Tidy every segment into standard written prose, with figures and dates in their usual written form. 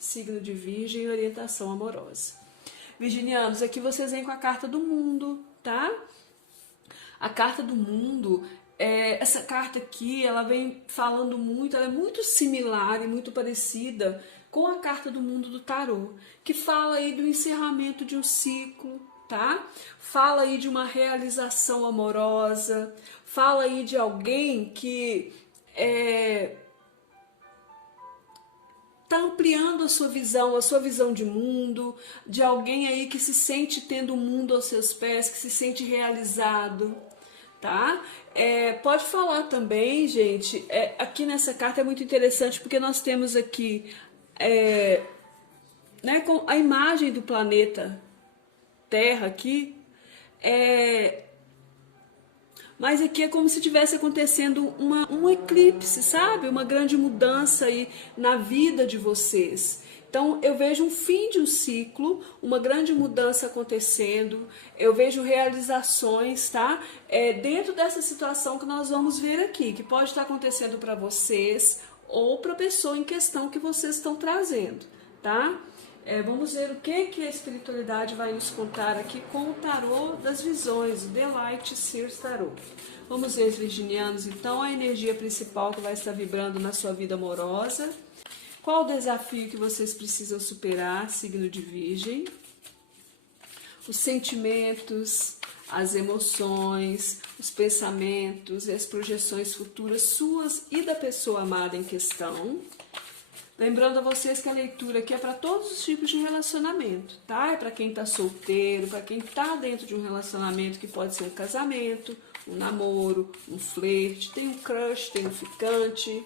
signo de Virgem, orientação amorosa. Virginianos, aqui vocês vêm com a carta do mundo, tá? A carta do mundo, essa carta aqui, ela vem falando muito, ela é muito similar e muito parecida com a carta do mundo do tarô, que fala aí do encerramento de um ciclo, tá? Fala aí de uma realização amorosa, fala aí de alguém que tá ampliando a sua visão de mundo, de alguém aí que se sente tendo o mundo aos seus pés, que se sente realizado, tá? Pode falar também, gente, aqui nessa carta é muito interessante porque nós temos aqui né, com a imagem do planeta Terra aqui, mas aqui é como se tivesse acontecendo um eclipse, sabe? Uma grande mudança aí na vida de vocês. Então, eu vejo um fim de um ciclo, uma grande mudança acontecendo, eu vejo realizações, tá? Dentro dessa situação que nós vamos ver aqui, que pode estar acontecendo para vocês ou para a pessoa em questão que vocês estão trazendo, tá? Vamos ver o que a espiritualidade vai nos contar aqui com o tarô das visões, o The Light Seers Tarot. Vamos ver, virginianos, então, a energia principal que vai estar vibrando na sua vida amorosa. Qual o desafio que vocês precisam superar, signo de Virgem? Os sentimentos, as emoções, os pensamentos e as projeções futuras suas e da pessoa amada em questão. Lembrando a vocês que a leitura aqui é para todos os tipos de relacionamento, tá? É para quem tá solteiro, para quem tá dentro de um relacionamento que pode ser um casamento, um namoro, um flerte, tem um crush, tem um ficante.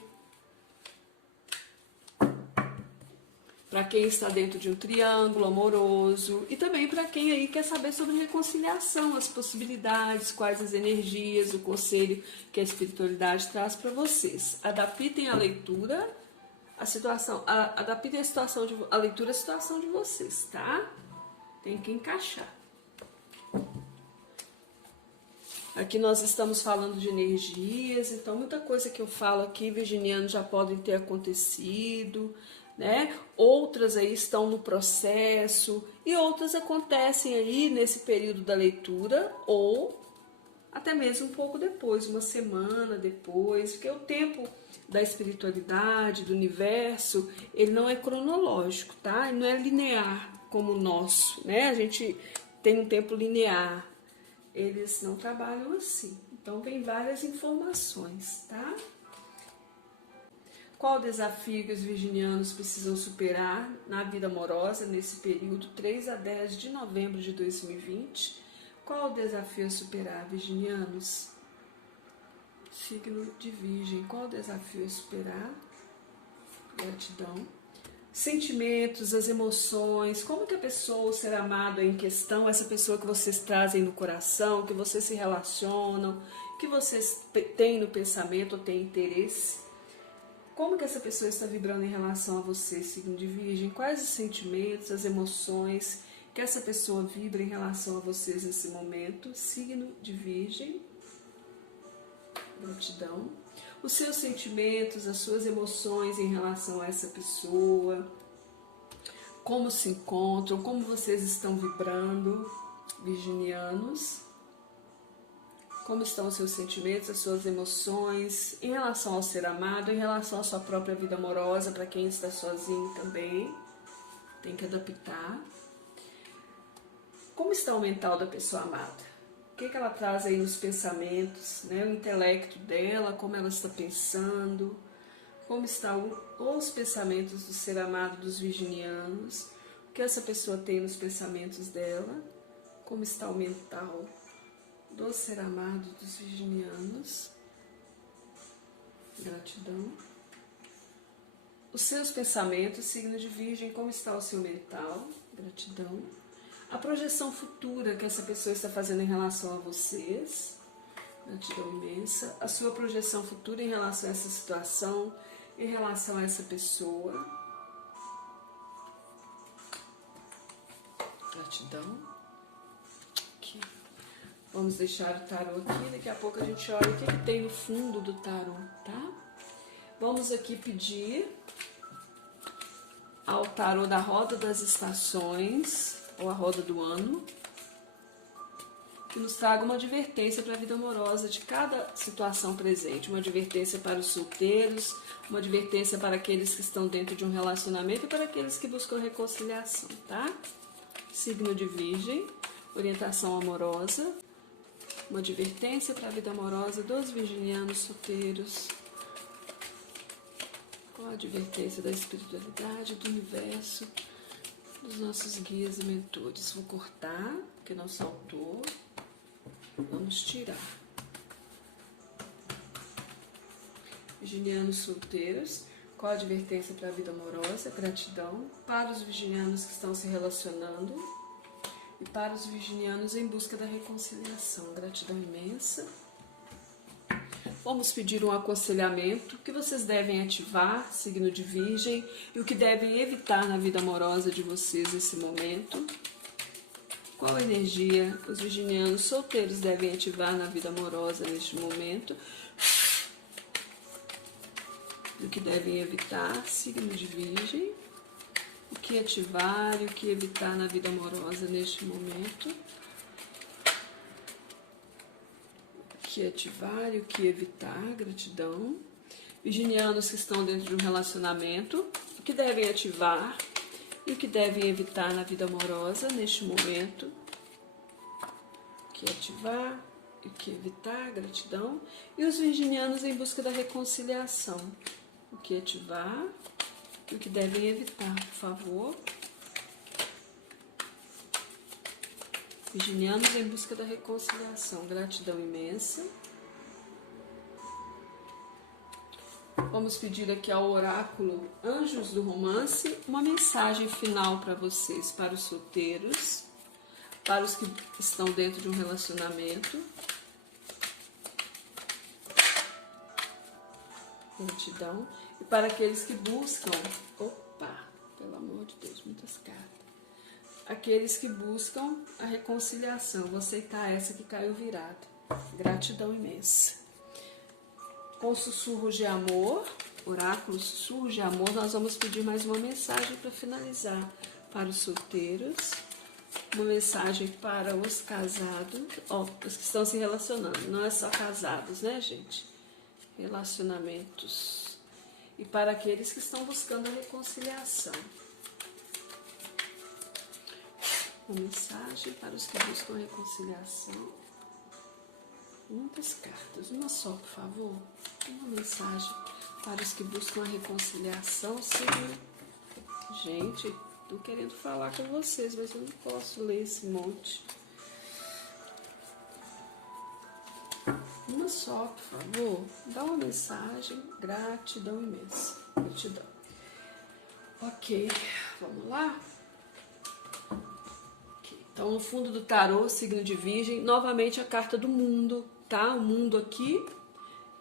Para quem está dentro de um triângulo amoroso e também para quem aí quer saber sobre reconciliação, as possibilidades, quais as energias, o conselho que a espiritualidade traz para vocês. Adaptem a leitura, a situação, adaptem a leitura à situação de vocês, tá? Tem que encaixar. Aqui nós estamos falando de energias, então muita coisa que eu falo aqui, virginianos, já podem ter acontecido, né? Outras aí estão no processo e outras acontecem aí nesse período da leitura ou até mesmo um pouco depois, uma semana depois, porque o tempo da espiritualidade, do universo, ele não é cronológico, tá? Ele não é linear como o nosso, né? A gente tem um tempo linear, eles não trabalham assim. Então vem várias informações, tá? Qual o desafio que os virginianos precisam superar na vida amorosa nesse período 3 a 10 de novembro de 2020? Qual o desafio a superar, virginianos? Signo de Virgem, qual o desafio a superar? Gratidão. Sentimentos, as emoções, como que a pessoa, o ser amado em questão, essa pessoa que vocês trazem no coração, que vocês se relacionam, que vocês têm no pensamento ou têm interesse, como que essa pessoa está vibrando em relação a você, signo de Virgem? Quais os sentimentos, as emoções que essa pessoa vibra em relação a vocês nesse momento, signo de Virgem? Gratidão. Os seus sentimentos, as suas emoções em relação a essa pessoa, como se encontram, como vocês estão vibrando, virginianos, como estão os seus sentimentos, as suas emoções em relação ao ser amado, em relação à sua própria vida amorosa, para quem está sozinho também, tem que adaptar. Como está o mental da pessoa amada? O que ela traz aí nos pensamentos, né? O intelecto dela, como ela está pensando, como estão os pensamentos do ser amado dos virginianos, o que essa pessoa tem nos pensamentos dela, como está o mental do ser amado dos virginianos. Gratidão. Os seus pensamentos, signo de Virgem, como está o seu mental? Gratidão. A projeção futura que essa pessoa está fazendo em relação a vocês, gratidão imensa. A sua projeção futura em relação a essa situação, em relação a essa pessoa, gratidão. Aqui. Vamos deixar o tarô aqui, daqui a pouco a gente olha o que tem no fundo do tarô, tá? Vamos aqui pedir ao tarô da roda das estações, ou a roda do ano, que nos traga uma advertência para a vida amorosa de cada situação presente, uma advertência para os solteiros, uma advertência para aqueles que estão dentro de um relacionamento e para aqueles que buscam reconciliação, tá? Signo de Virgem, orientação amorosa, uma advertência para a vida amorosa dos virginianos solteiros, com a advertência da espiritualidade, do universo, dos nossos guias e mentores. Vou cortar, porque não saltou. Vamos tirar. Virginianos solteiros, qual a advertência para a vida amorosa? Gratidão. Para os virginianos que estão se relacionando e para os virginianos em busca da reconciliação. Gratidão imensa. Vamos pedir um aconselhamento que vocês devem ativar, signo de Virgem, e o que devem evitar na vida amorosa de vocês nesse momento. Qual energia os virginianos solteiros devem ativar na vida amorosa neste momento? O que devem evitar, signo de Virgem. O que ativar e o que evitar na vida amorosa neste momento? O que ativar e o que evitar, gratidão. Virginianos que estão dentro de um relacionamento, o que devem ativar e o que devem evitar na vida amorosa neste momento? O que ativar e o que evitar, gratidão. E os virginianos em busca da reconciliação, o que ativar e o que devem evitar, por favor. Virginianos em busca da reconciliação, gratidão imensa. Vamos pedir aqui ao oráculo Anjos do Romance uma mensagem final para vocês, para os solteiros, para os que estão dentro de um relacionamento. Gratidão. E para aqueles que buscam, opa, pelo amor de Deus, muitas cartas. Aqueles que buscam a reconciliação. Vou aceitar essa que caiu virada. Gratidão imensa. Com sussurros de amor, oráculo sussurros de amor, nós vamos pedir mais uma mensagem para finalizar para os solteiros, uma mensagem para os casados, os que estão se relacionando, não é só casados, né, gente? Relacionamentos. E para aqueles que estão buscando a reconciliação. Uma mensagem para os que buscam a reconciliação. Muitas cartas, uma só, por favor. Uma mensagem para os que buscam a reconciliação. Sim. Gente, tô querendo falar com vocês, mas eu não posso ler esse monte. Uma só, por favor. Dá uma mensagem. Gratidão imensa. Gratidão. Ok, vamos lá? Então, no fundo do tarô, signo de Virgem, novamente a carta do mundo, tá? O mundo aqui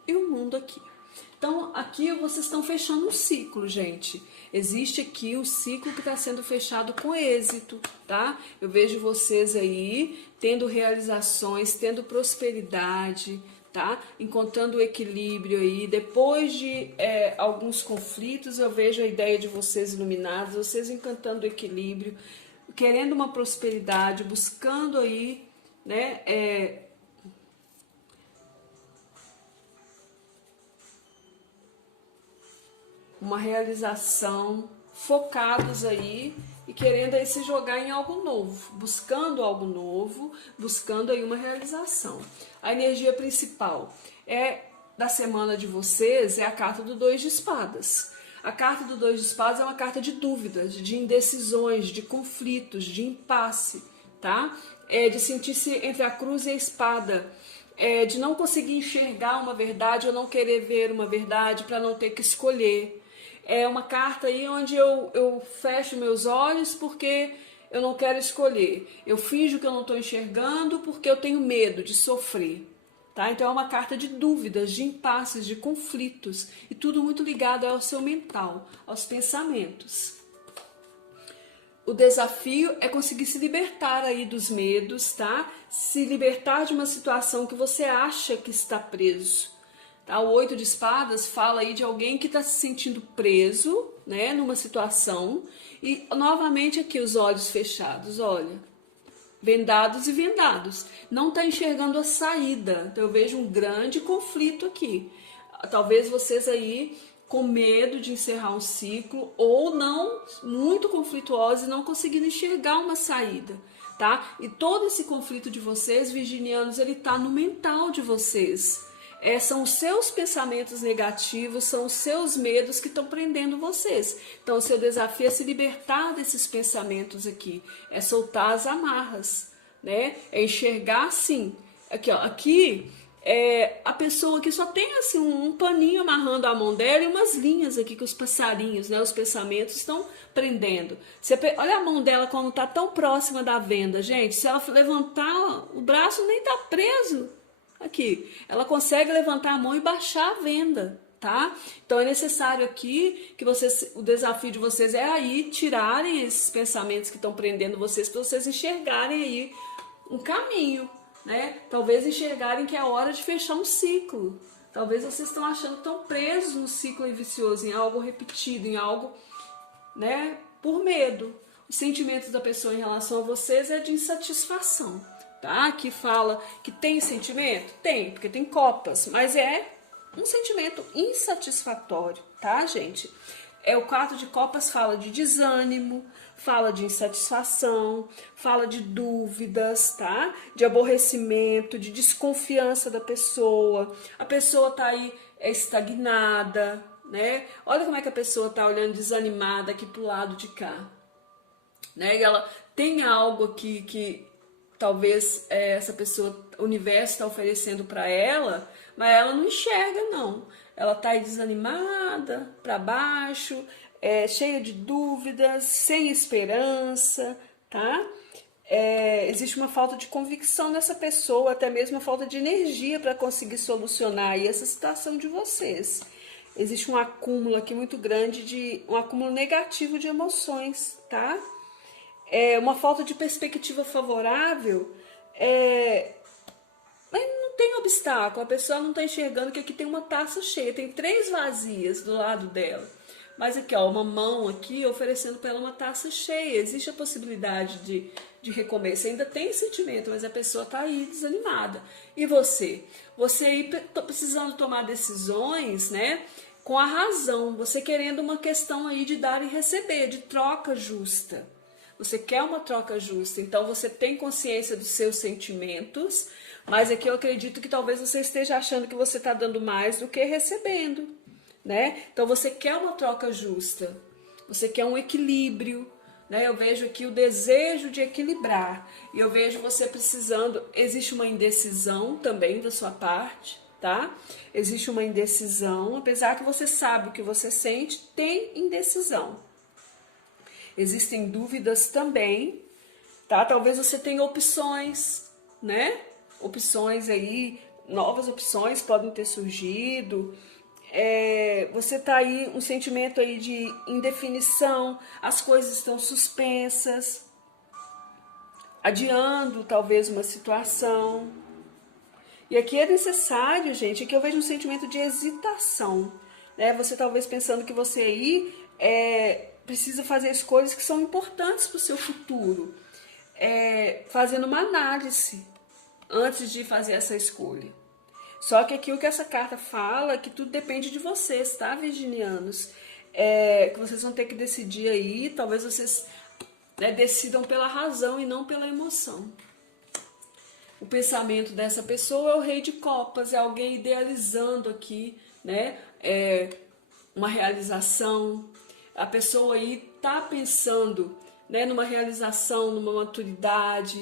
e o mundo aqui. Então, aqui vocês estão fechando um ciclo, gente. Existe aqui um ciclo que está sendo fechado com êxito, tá? Eu vejo vocês aí tendo realizações, tendo prosperidade, tá? Encontrando o equilíbrio aí. Depois de alguns conflitos, eu vejo a ideia de vocês iluminados, vocês encantando o equilíbrio, querendo uma prosperidade, buscando aí, né, uma realização, focados aí e querendo aí se jogar em algo novo, buscando algo novo, buscando aí uma realização. A energia principal da semana de vocês é a carta do 2 de espadas. A carta do 2 de espadas é uma carta de dúvidas, de indecisões, de conflitos, de impasse, tá? De sentir-se entre a cruz e a espada, de não conseguir enxergar uma verdade ou não querer ver uma verdade para não ter que escolher. É uma carta aí onde eu fecho meus olhos porque eu não quero escolher. Eu finjo que eu não estou enxergando porque eu tenho medo de sofrer. Tá? Então é uma carta de dúvidas, de impasses, de conflitos e tudo muito ligado ao seu mental, aos pensamentos. O desafio é conseguir se libertar aí dos medos, tá? Se libertar de uma situação que você acha que está preso, Tá? O 8 de espadas fala aí de alguém que está se sentindo preso, né, numa situação. E novamente aqui os olhos fechados, olha, vendados e vendados. Não está enxergando a saída. Então eu vejo um grande conflito aqui. Talvez vocês aí com medo de encerrar um ciclo ou não, muito conflituosos e não conseguindo enxergar uma saída, tá? E todo esse conflito de vocês, virginianos, ele tá no mental de vocês. São os seus pensamentos negativos, são os seus medos que estão prendendo vocês. Então, o seu desafio é se libertar desses pensamentos aqui, é soltar as amarras, né? É enxergar assim. Aqui, ó, aqui a pessoa que só tem assim um paninho amarrando a mão dela e umas linhas aqui que os passarinhos, né, os pensamentos estão prendendo. Olha a mão dela como está tão próxima da venda, gente. Se ela levantar, o braço nem está preso. Aqui, ela consegue levantar a mão e baixar a venda, tá? Então é necessário aqui que vocês, o desafio de vocês é aí tirarem esses pensamentos que estão prendendo vocês para vocês enxergarem aí um caminho, né? Talvez enxergarem que é hora de fechar um ciclo. Talvez vocês estão achando que estão presos no ciclo vicioso, em algo repetido, em algo, né, por medo. Os sentimentos da pessoa em relação a vocês é de insatisfação. Tá? Que fala que tem sentimento? Tem, porque tem copas, mas é um sentimento insatisfatório, tá, gente? O 4 de copas fala de desânimo, fala de insatisfação, fala de dúvidas, tá? De aborrecimento, de desconfiança da pessoa. A pessoa tá aí estagnada, né? Olha como é que a pessoa tá olhando desanimada aqui pro lado de cá, né? E ela tem algo aqui que talvez essa pessoa, o universo está oferecendo para ela, mas ela não enxerga, não. Ela está aí desanimada, para baixo, cheia de dúvidas, sem esperança, tá? Existe uma falta de convicção nessa pessoa, até mesmo uma falta de energia para conseguir solucionar aí essa situação de vocês. Existe um acúmulo aqui muito grande, um acúmulo negativo de emoções, tá? Uma falta de perspectiva favorável, mas não tem obstáculo, a pessoa não está enxergando que aqui tem uma taça cheia, tem 3 vazias do lado dela, mas aqui, ó, uma mão aqui oferecendo para ela uma taça cheia. Existe a possibilidade de recomeço, ainda tem sentimento, mas a pessoa está aí desanimada. E você aí precisando tomar decisões, né, com a razão, você querendo uma questão aí de dar e receber, de troca justa. Você quer uma troca justa, então você tem consciência dos seus sentimentos, mas aqui eu acredito que talvez você esteja achando que você está dando mais do que recebendo, né? Então você quer uma troca justa, você quer um equilíbrio, né? Eu vejo aqui o desejo de equilibrar, e eu vejo você precisando, existe uma indecisão também da sua parte, tá? Existe uma indecisão, apesar que você sabe o que você sente, tem indecisão. Existem dúvidas também, tá? Talvez você tenha opções, né? Opções aí, novas opções podem ter surgido. Você tá aí, um sentimento aí de indefinição, as coisas estão suspensas, adiando talvez uma situação. E aqui é necessário, gente, que eu vejo um sentimento de hesitação, né? Você talvez pensando que você aí precisa fazer escolhas que são importantes para o seu futuro, fazendo uma análise antes de fazer essa escolha. Só que aqui o que essa carta fala é que tudo depende de vocês, tá, virginianos? Que vocês vão ter que decidir aí, talvez vocês, né, decidam pela razão e não pela emoção. O pensamento dessa pessoa é o Rei de Copas, é alguém idealizando aqui, né, uma realização. A pessoa aí tá pensando, né, numa realização, numa maturidade,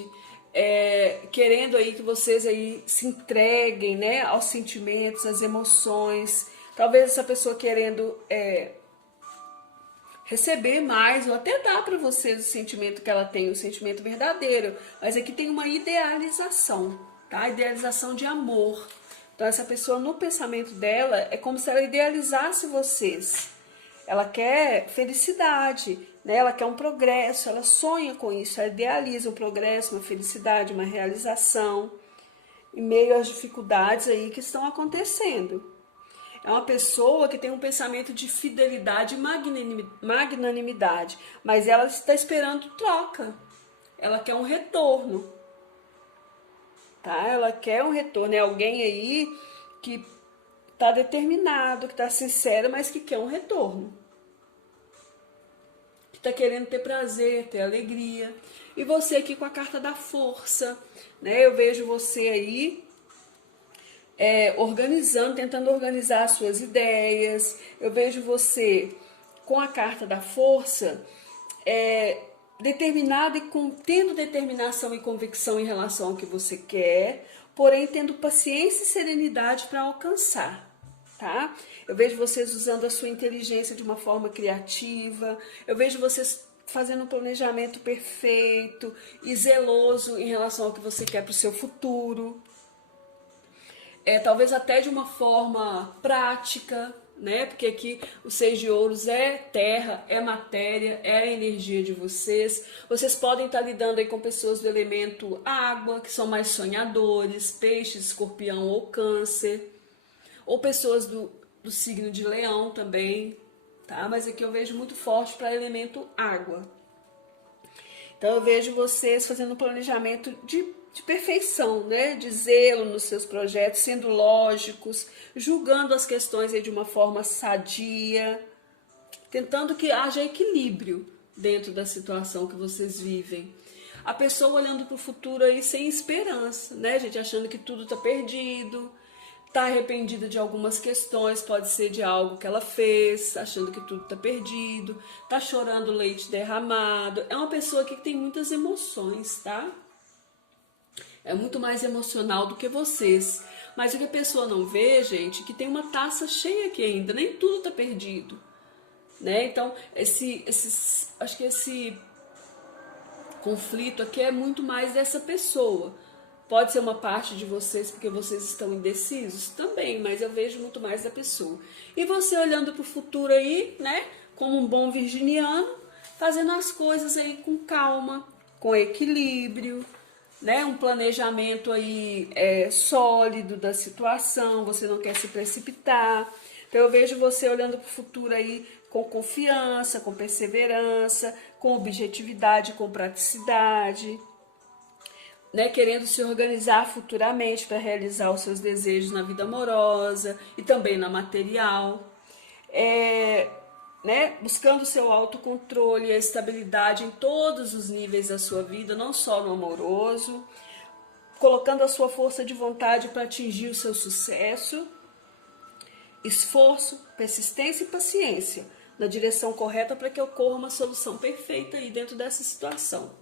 querendo aí que vocês aí se entreguem, né, aos sentimentos, às emoções. Talvez essa pessoa querendo receber mais, ou até dar para vocês o sentimento que ela tem, o sentimento verdadeiro. Mas aqui tem uma idealização, tá? Idealização de amor. Então essa pessoa, no pensamento dela, é como se ela idealizasse vocês. Ela quer felicidade, né? Ela quer um progresso, ela sonha com isso, ela idealiza um progresso, uma felicidade, uma realização, em meio às dificuldades aí que estão acontecendo, É uma pessoa que tem um pensamento de fidelidade e magnanimidade, mas ela está esperando troca. Ela quer um retorno, tá? Ela quer um retorno. É alguém aí que está determinado, que está sincero, mas que quer um retorno. Que está querendo ter prazer, ter alegria. E você aqui com a carta da força, né? Eu vejo você aí organizando, tentando organizar as suas ideias. Eu vejo você com a carta da força, determinado e tendo determinação e convicção em relação ao que você quer, porém tendo paciência e serenidade para alcançar, tá? Eu vejo vocês usando a sua inteligência de uma forma criativa, eu vejo vocês fazendo um planejamento perfeito e zeloso em relação ao que você quer para o seu futuro. Talvez até de uma forma prática, né? Porque aqui o 6 de ouros é terra, é matéria, é a energia de vocês. Vocês podem estar lidando aí com pessoas do elemento água, que são mais sonhadores, peixes, escorpião ou câncer, ou pessoas do signo de leão também, tá? Mas aqui eu vejo muito forte para elemento água. Então eu vejo vocês fazendo um planejamento de perfeição, né? De zelo nos seus projetos, sendo lógicos, julgando as questões aí de uma forma sadia, tentando que haja equilíbrio dentro da situação que vocês vivem. A pessoa olhando para o futuro aí sem esperança, né, gente? Achando que tudo está perdido, está arrependida de algumas questões, pode ser de algo que ela fez, achando que tudo está perdido, está chorando leite derramado. É uma pessoa que tem muitas emoções, tá? É muito mais emocional do que vocês. Mas o que a pessoa não vê, gente, que tem uma taça cheia aqui ainda, nem tudo está perdido, né? Então, acho que esse conflito aqui é muito mais dessa pessoa. Pode ser uma parte de vocês porque vocês estão indecisos também, mas eu vejo muito mais da pessoa. E você olhando para o futuro aí, né, como um bom virginiano, fazendo as coisas aí com calma, com equilíbrio, né, um planejamento aí sólido da situação, você não quer se precipitar. Então eu vejo você olhando para o futuro aí com confiança, com perseverança, com objetividade, com praticidade, né, querendo se organizar futuramente para realizar os seus desejos na vida amorosa e também na material. Né, buscando o seu autocontrole e a estabilidade em todos os níveis da sua vida, não só no amoroso, colocando a sua força de vontade para atingir o seu sucesso, esforço, persistência e paciência na direção correta para que ocorra uma solução perfeita aí dentro dessa situação.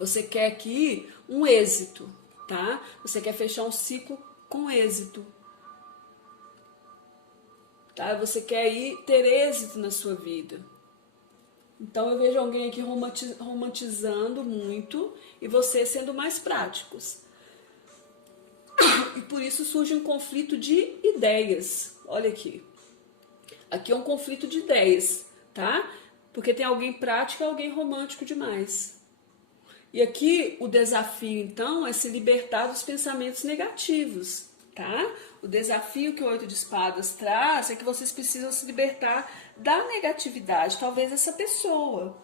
Você quer aqui um êxito, tá? Você quer fechar um ciclo com êxito. Tá? Você quer aí ter êxito na sua vida. Então eu vejo alguém aqui romantizando muito e você sendo mais práticos. E por isso surge um conflito de ideias. Olha aqui. Aqui é um conflito de ideias, tá? Porque tem alguém prático e alguém romântico demais. E aqui o desafio então é se libertar dos pensamentos negativos, tá? O desafio que o 8 de espadas traz é que vocês precisam se libertar da negatividade, talvez essa pessoa.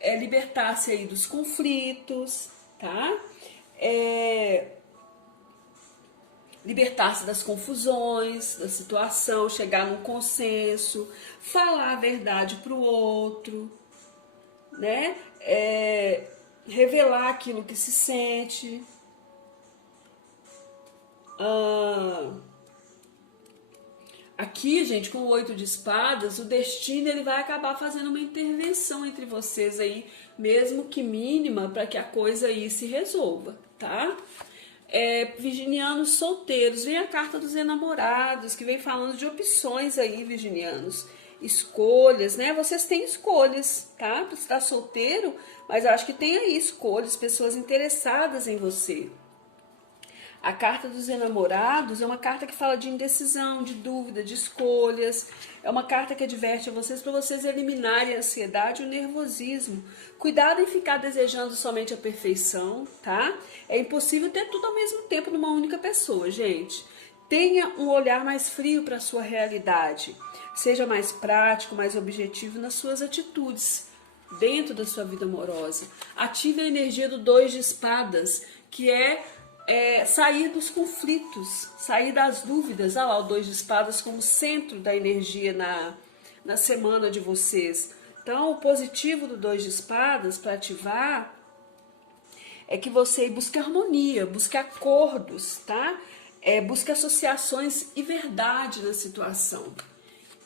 Libertar-se aí dos conflitos, tá? Libertar-se das confusões, da situação, chegar num consenso, falar a verdade para o outro, né? Revelar aquilo que se sente. Aqui, gente, com o 8 de espadas, o destino ele vai acabar fazendo uma intervenção entre vocês aí, mesmo que mínima, para que a coisa aí se resolva, tá? Virginianos solteiros, vem a carta dos enamorados, que vem falando de opções aí, virginianos. Escolhas, né? Vocês têm escolhas, tá? Você está solteiro, mas eu acho que tem aí escolhas, pessoas interessadas em você. A carta dos enamorados é uma carta que fala de indecisão, de dúvida, de escolhas. É uma carta que adverte a vocês para vocês eliminarem a ansiedade e o nervosismo. Cuidado em ficar desejando somente a perfeição, tá? É impossível ter tudo ao mesmo tempo numa única pessoa, gente. Tenha um olhar mais frio para a sua realidade. Seja mais prático, mais objetivo nas suas atitudes, dentro da sua vida amorosa. Ative a energia do 2 de espadas, que é sair dos conflitos, sair das dúvidas. Olha lá o 2 de espadas como centro da energia na semana de vocês. Então, o positivo do 2 de espadas para ativar é que você busque harmonia, busque acordos, tá? Busque associações e verdade na situação.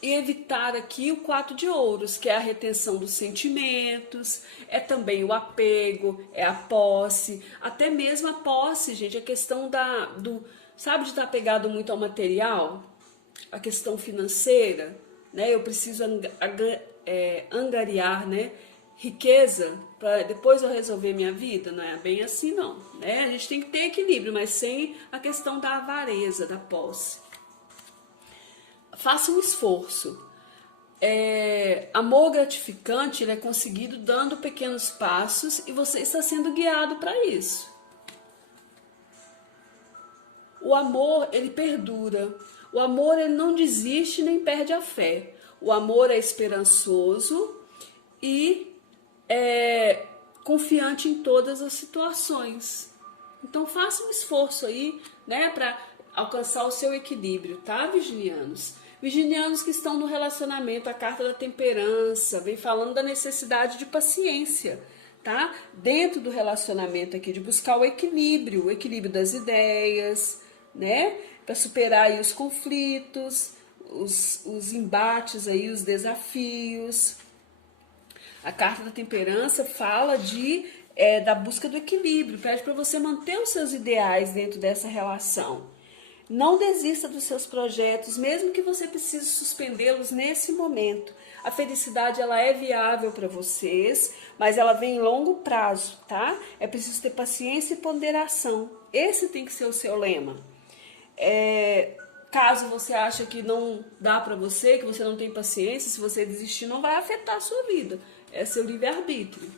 E evitar aqui o 4 de ouros, que é a retenção dos sentimentos, é também o apego, é a posse, até mesmo a posse, gente, a questão sabe, de estar apegado muito ao material, a questão financeira, né? Eu preciso angariar, né, riqueza para depois eu resolver minha vida. Não é bem assim não, né? A gente tem que ter equilíbrio, mas sem a questão da avareza, da posse. Faça um esforço. Amor gratificante, ele é conseguido dando pequenos passos e você está sendo guiado para isso. O amor, ele perdura. O amor, ele não desiste nem perde a fé. O amor é esperançoso e é confiante em todas as situações. Então faça um esforço aí, né, para alcançar o seu equilíbrio, tá, virginianos? Virginianos que estão no relacionamento, a carta da temperança vem falando da necessidade de paciência, tá? Dentro do relacionamento aqui, de buscar o equilíbrio das ideias, né? Para superar aí os conflitos, os embates aí, os desafios. A carta da temperança fala da busca do equilíbrio, pede para você manter os seus ideais dentro dessa relação. Não desista dos seus projetos, mesmo que você precise suspendê-los nesse momento. A felicidade, ela é viável para vocês, mas ela vem em longo prazo, tá? É preciso ter paciência e ponderação. Esse tem que ser o seu lema. Caso você ache que não dá para você, que você não tem paciência, se você desistir, não vai afetar a sua vida. É seu livre-arbítrio.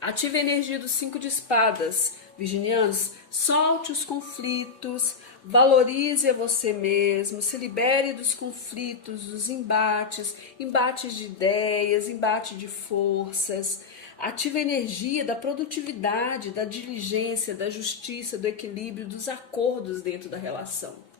Ative a energia dos 5 de espadas, virginianos. Solte os conflitos, valorize a você mesmo, se libere dos conflitos, dos embates de ideias, embate de forças. Ative a energia da produtividade, da diligência, da justiça, do equilíbrio, dos acordos dentro da relação.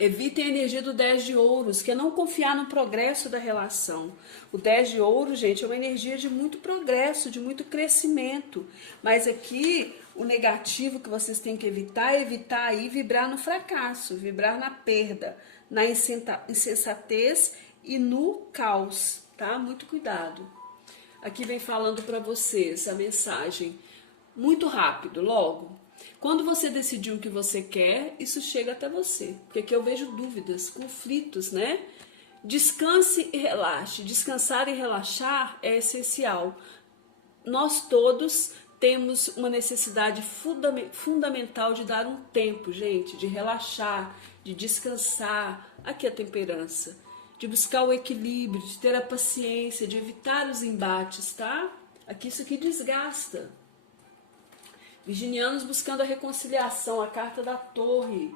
Evitem a energia do 10 de ouros, que é não confiar no progresso da relação. O 10 de ouros, gente, é uma energia de muito progresso, de muito crescimento. Mas aqui, o negativo que vocês têm que evitar é evitar aí vibrar no fracasso, vibrar na perda, na insensatez e no caos, tá? Muito cuidado. Aqui vem falando para vocês a mensagem muito rápido, logo. Quando você decidir o que você quer, isso chega até você. Porque aqui eu vejo dúvidas, conflitos, né? Descanse e relaxe. Descansar e relaxar é essencial. Nós todos temos uma necessidade fundamental de dar um tempo, gente, de relaxar, de descansar. Aqui a temperança. De buscar o equilíbrio, de ter a paciência, de evitar os embates, tá? Aqui isso aqui desgasta. Virginianos buscando a reconciliação, a carta da torre,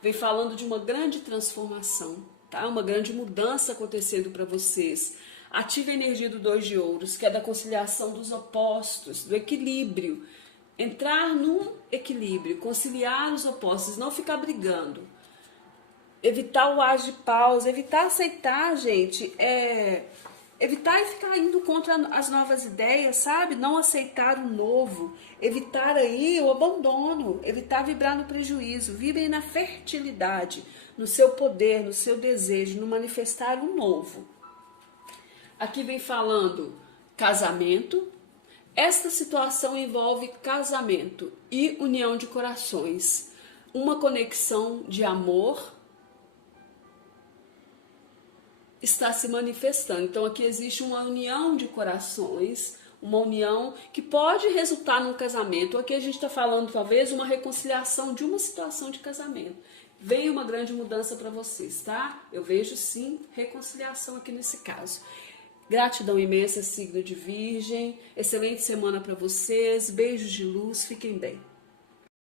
vem falando de uma grande transformação, tá? Uma grande mudança acontecendo para vocês. Ative a energia do 2 de ouros, que é da conciliação dos opostos, do equilíbrio. Entrar num equilíbrio, conciliar os opostos, não ficar brigando. Evitar o as de paus, evitar aceitar, gente, evitar e ficar indo contra as novas ideias, sabe? Não aceitar o novo, evitar aí o abandono, evitar vibrar no prejuízo, vibrem na fertilidade, no seu poder, no seu desejo, no manifestar o novo. Aqui vem falando casamento. Esta situação envolve casamento e união de corações, uma conexão de amor está se manifestando. Então aqui existe uma união de corações, uma união que pode resultar num casamento. Aqui a gente está falando talvez uma reconciliação de uma situação de casamento. Vem uma grande mudança para vocês, tá? Eu vejo sim reconciliação aqui nesse caso. Gratidão imensa, signo de Virgem. Excelente semana para vocês. Beijos de luz. Fiquem bem.